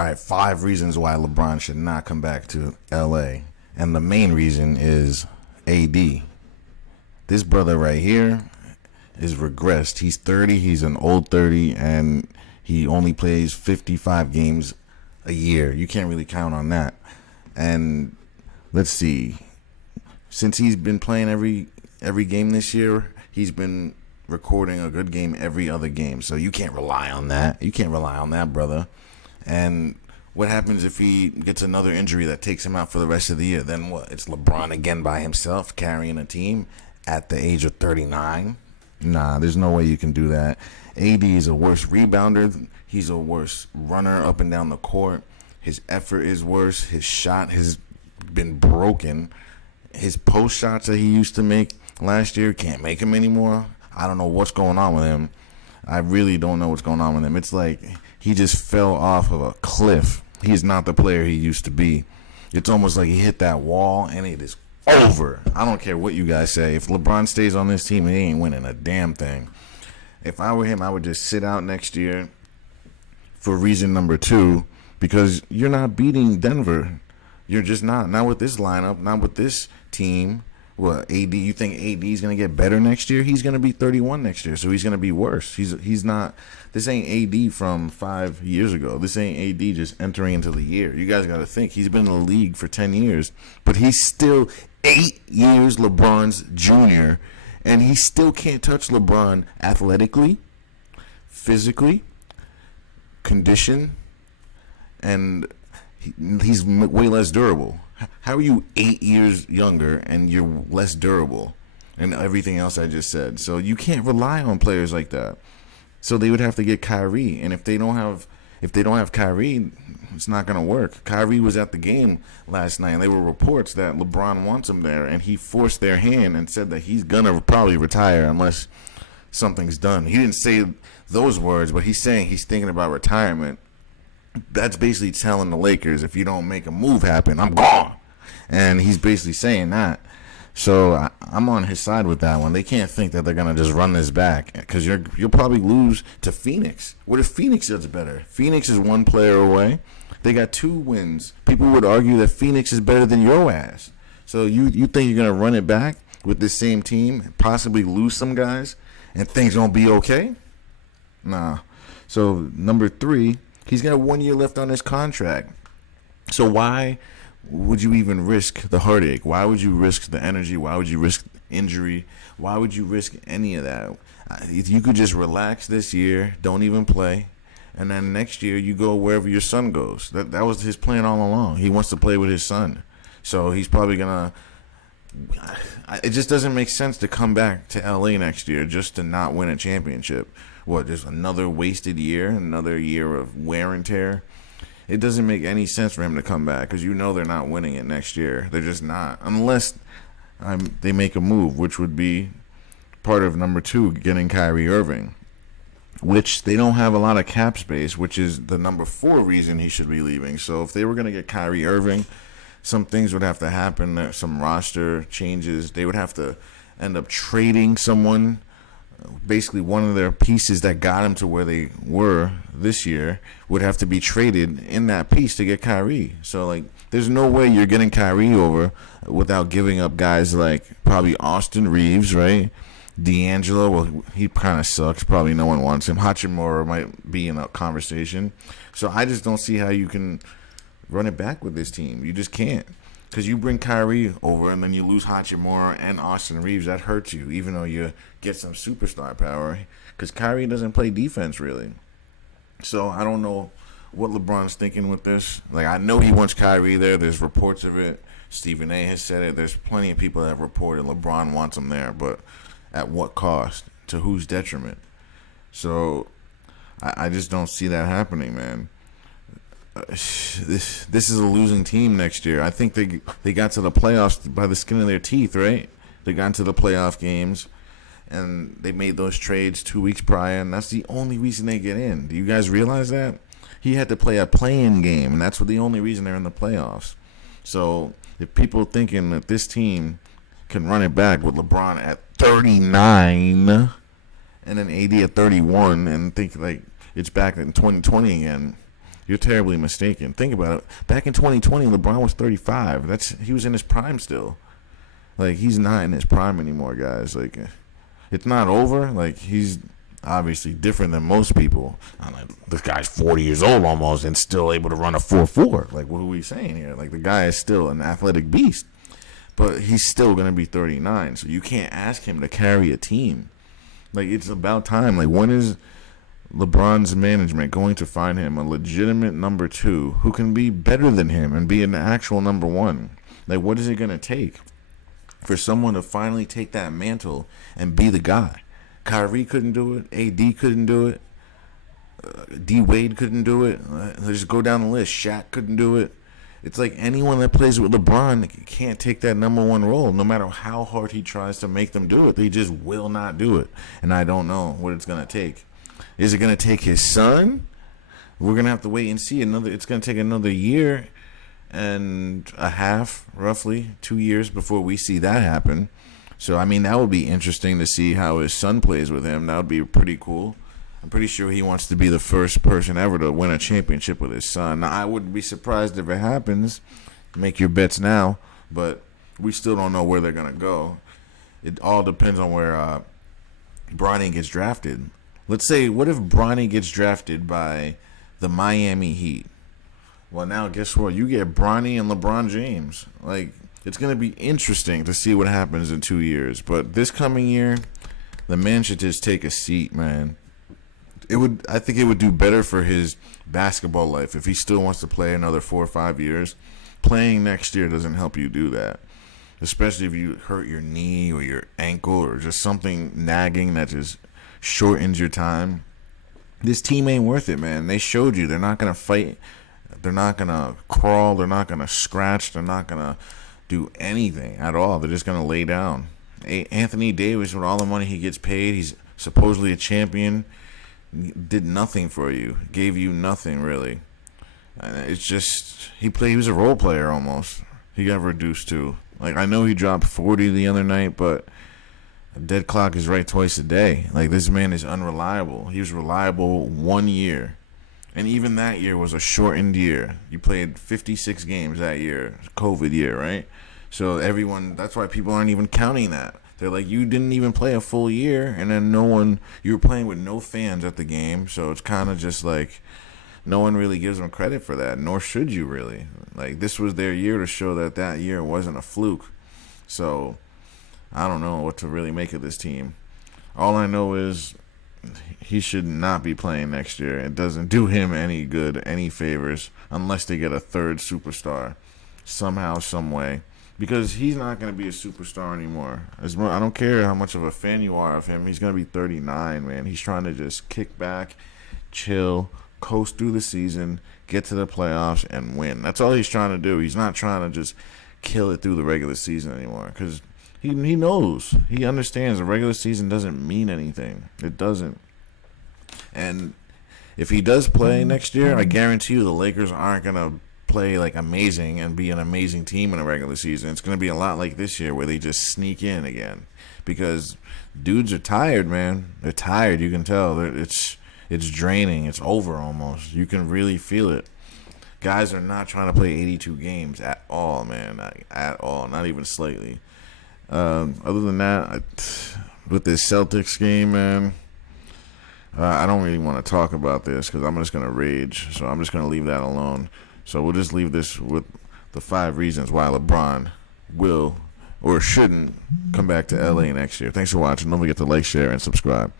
All right, 5 reasons why LeBron should not come back to LA. And the main reason is AD. This brother right here is regressed. He's 30, he's an old 30, and he only plays 55 games a year. You can't really count on that. And let's see. Since he's been playing every game this year, he's been recording a good game every other game. So you can't rely on that. You can't rely on that, brother. And what happens if he gets another injury that takes him out for the rest of the year? Then what? It's LeBron again by himself carrying a team at the age of 39? Nah, there's no way you can do that. AD is a worse rebounder. He's a worse runner up and down the court. His effort is worse. His shot has been broken. His post shots that he used to make last year, can't make him anymore. I don't know what's going on with him. I really don't know what's going on with him. It's like he just fell off of a cliff. He's not the player he used to be. It's almost like he hit that wall and it is over. I don't care what you guys say. If LeBron stays on this team, he ain't winning a damn thing. If I were him, I would just sit out next year for reason number 2, because you're not beating Denver. You're just not. Not with this lineup, not with this team. What, AD? You think AD is going to get better next year? He's going to be 31 next year, so he's going to be worse. He's not. This ain't AD from 5 years ago. This ain't AD just entering into the year. You guys got to think. He's been in the league for 10 years, but he's still 8 years LeBron's junior, and he still can't touch LeBron athletically, physically, condition, and he's way less durable. How are you 8 years younger and you're less durable and everything else I just said? So you can't rely on players like that. So they would have to get Kyrie, and if they don't have Kyrie, it's not going to work. Kyrie was at the game last night, and there were reports that LeBron wants him there, and he forced their hand and said that he's going to probably retire unless something's done. He didn't say those words, but he's saying he's thinking about retirement. That's basically telling the Lakers, if you don't make a move happen, I'm gone. And he's basically saying that. So I'm on his side with that one. They can't think that they're going to just run this back, because you'll probably lose to Phoenix. What if Phoenix does better? Phoenix is 1 player away. They got 2 wins. People would argue that Phoenix is better than your ass. So you think you're going to run it back with this same team, possibly lose some guys, and things going to be okay? Nah. So number 3, he's got 1 year left on his contract. So why would you even risk the heartache? Why would you risk the energy? Why would you risk injury? Why would you risk any of that? If you could just relax this year, don't even play, and then next year you go wherever your son goes. That was his plan all along. He wants to play with his son. So he's probably going to... It just doesn't make sense to come back to LA next year just to not win a championship. What, just another wasted year, another year of wear and tear? It doesn't make any sense for him to come back, because you know they're not winning it next year. They're just not. Unless they make a move, which would be part of number 2, getting Kyrie Irving, which they don't have a lot of cap space, which is the number 4 reason he should be leaving. So if they were going to get Kyrie Irving, some things would have to happen, some roster changes. They would have to end up trading someone. Basically, one of their pieces that got him to where they were this year would have to be traded in that piece to get Kyrie. So, like, there's no way you're getting Kyrie over without giving up guys like probably Austin Reeves, right? D'Angelo, well, he kind of sucks. Probably no one wants him. Hachimura might be in a conversation. So I just don't see how you can run it back with this team. You just can't. Because you bring Kyrie over and then you lose Hachimura and Austin Reeves. That hurts you, even though you get some superstar power. Because Kyrie doesn't play defense, really. So I don't know what LeBron's thinking with this. Like, I know he wants Kyrie there. There's reports of it. Stephen A. has said it. There's plenty of people that have reported LeBron wants him there. But at what cost? To whose detriment? So I just don't see that happening, man. This is a losing team next year. I think they got to the playoffs by the skin of their teeth, right? They got into the playoff games, and they made those trades 2 weeks prior, and that's the only reason they get in. Do you guys realize that? He had to play a play-in game, and that's the only reason they're in the playoffs. So if people thinking that this team can run it back with LeBron at 39 and then AD at 31 and think like it's back in 2020 again, You're terribly mistaken. Think about it. Back in 2020, LeBron was 35. He was in his prime still. Like, he's not in his prime anymore, guys. Like, it's not over. Like, he's obviously different than most people. I'm like, this guy's 40 years old almost and still able to run a 4.4. Like, what are we saying here? Like, the guy is still an athletic beast. But he's still going to be 39. So you can't ask him to carry a team. Like, it's about time. Like, when is LeBron's management going to find him a legitimate number 2 who can be better than him and be an actual number 1? Like, what is it going to take for someone to finally take that mantle and be the guy? Kyrie couldn't do it. AD couldn't do it. D Wade couldn't do it. Let's just go down the list. Shaq couldn't do it. It's like anyone that plays with LeBron can't take that number 1 role, no matter how hard he tries to make them do it. They just will not do it. And I don't know what it's going to take. Is it going to take his son? We're going to have to wait and see. It's going to take another year and a half, roughly 2 years before we see that happen. So, I mean, that would be interesting to see how his son plays with him. That would be pretty cool. I'm pretty sure he wants to be the first person ever to win a championship with his son. Now, I wouldn't be surprised if it happens. Make your bets now. But we still don't know where they're going to go. It all depends on where Bronny gets drafted. Let's say, what if Bronny gets drafted by the Miami Heat? Well, now guess what? You get Bronny and LeBron James. Like, it's going to be interesting to see what happens in 2 years. But this coming year, the man should just take a seat, man. I think it would do better for his basketball life if he still wants to play another 4 or 5 years. Playing next year doesn't help you do that, especially if you hurt your knee or your ankle or just something nagging that just shortens your time. This team ain't worth it, man. They showed you they're not going to fight. They're not going to crawl. They're not going to scratch. They're not going to do anything at all. They're just going to lay down. Anthony Davis, with all the money he gets paid, he's supposedly a champion, did nothing for you, gave you nothing really. It's just he was a role player almost. He got reduced to. Like, I know he dropped 40 the other night, but a dead clock is right twice a day. Like, this man is unreliable. He was reliable 1 year, and even that year was a shortened year. You played 56 games that year, COVID year, right? So that's why people aren't even counting that. They're like, you didn't even play a full year, and then you were playing with no fans at the game, so it's kind of just like no one really gives them credit for that, nor should you really. Like, this was their year to show that year wasn't a fluke. So I don't know what to really make of this team. All I know is he should not be playing next year. It doesn't do him any good, any favors, unless they get a third superstar somehow, some way. Because he's not going to be a superstar anymore. I don't care how much of a fan you are of him. He's going to be 39, man. He's trying to just kick back, chill, coast through the season, get to the playoffs, and win. That's all he's trying to do. He's not trying to just kill it through the regular season anymore. Because he knows. He understands the regular season doesn't mean anything. It doesn't. And if he does play next year, I guarantee you the Lakers aren't going to play like amazing and be an amazing team in a regular season. It's going to be a lot like this year where they just sneak in again because dudes are tired, man. They're tired. You can tell. It's draining. It's over almost. You can really feel it. Guys are not trying to play 82 games at all, man. At all. Not even slightly. Other than that, with this Celtics game, man, I don't really want to talk about this because I'm just going to rage. So I'm just going to leave that alone. So we'll just leave this with the 5 reasons why LeBron will or shouldn't come back to LA next year. Thanks for watching. Don't forget to like, share, and subscribe.